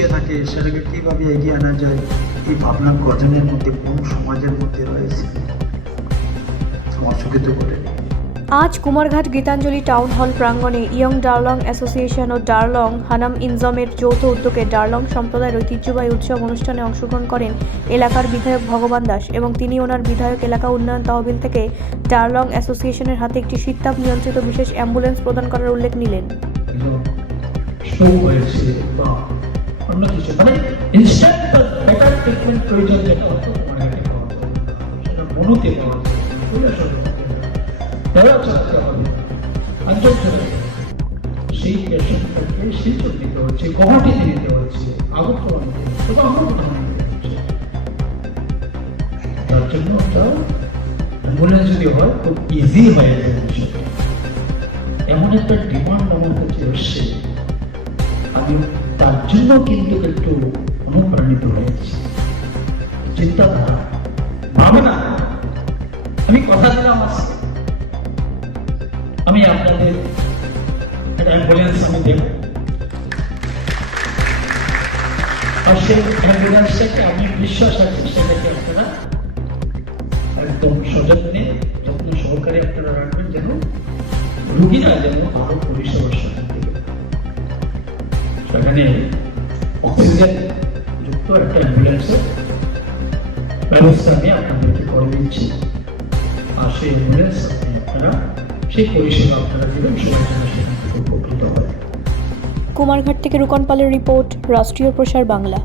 পিছিয়ে থাকে সেটাকে কীভাবে এগিয়ে আনা যায়, এই ভাবনা গঠনের মধ্যে কোন সমাজের মধ্যে রয়েছে সংস্কৃত করে। আজ কুমারঘাট গীতাঞ্জলি টাউন হল প্রাঙ্গণে ইয়ং ডারলং অ্যাসোসিয়েশন ও ডারলং হানাম ইনজমের যৌথ উদ্যোগে ডারলং সম্প্রদায়ের ঐতিহ্যবাহী উৎসব অনুষ্ঠানে অংশগ্রহণ করেন এলাকার বিধায়ক ভগবান দাস এবং তিনি ওনার বিধায়ক এলাকা উন্নয়ন তহবিল থেকে ডারলং অ্যাসোসিয়েশনের হাতে একটি শীততাপ নিয়ন্ত্রিত বিশেষ অ্যাম্বুলেন্স প্রদান করার উল্লেখ নিলেন। স্ট্রোক হয়েছে বা অন্য কিছু, মানে ইনস্ট্যান্ট বেটার ট্রিটমেন্ট প্রয়োজন যেটা হতো কুমারঘাটে পাওয়া যায়, সেটা মনুতে পাওয়া যায়, তারা চালাতে হবে অঞ্চল ধরে সেই পেশেন্টটাকে শিলচর দিতে হচ্ছে, গুয়াহাটিতে নিতে হচ্ছে, আগরতলা নিতে হচ্ছে বা অন্য কোথাও নিতে হচ্ছে। তার জন্য একটা অ্যাম্বুলেন্স যদি হয় খুব ইজি হয়ে যাবে বিষয়টা। এমন একটা ডিমান্ড আমার কাছে এসছে, আমি তার জন্য কিন্তু একটু অনুপ্রাণিত হয়েছি। চিন্তাধারা ভাবনা, আমি কথা দিলাম আজকে আমি আপনাদের একটা অ্যাম্বুলেন্স আমি দেব, আর সেই অ্যাম্বুলেন্সটাকে আমি বিশ্বাস আছে সেটাকে আপনারা একদম সযত্নে যত্ন সহকারে আপনারা রাখবেন, যেন রুগীরা যেন আরো পরিষেবার সাথে সেখানে অক্সিজেন যুক্ত একটা অ্যাম্বুলেন্সের ব্যবস্থা আমি আপনাদেরকে করে দিচ্ছি। আর সেই অ্যাম্বুলেন্স আপনারা সেই পরিষেবা আপনারা দেবেন, সবাই যেন সেখান থেকে উপকৃত হয়। কুমারঘাট থেকে রুকন পালের রিপোর্ট, রাষ্ট্রীয় প্রসার বাংলা।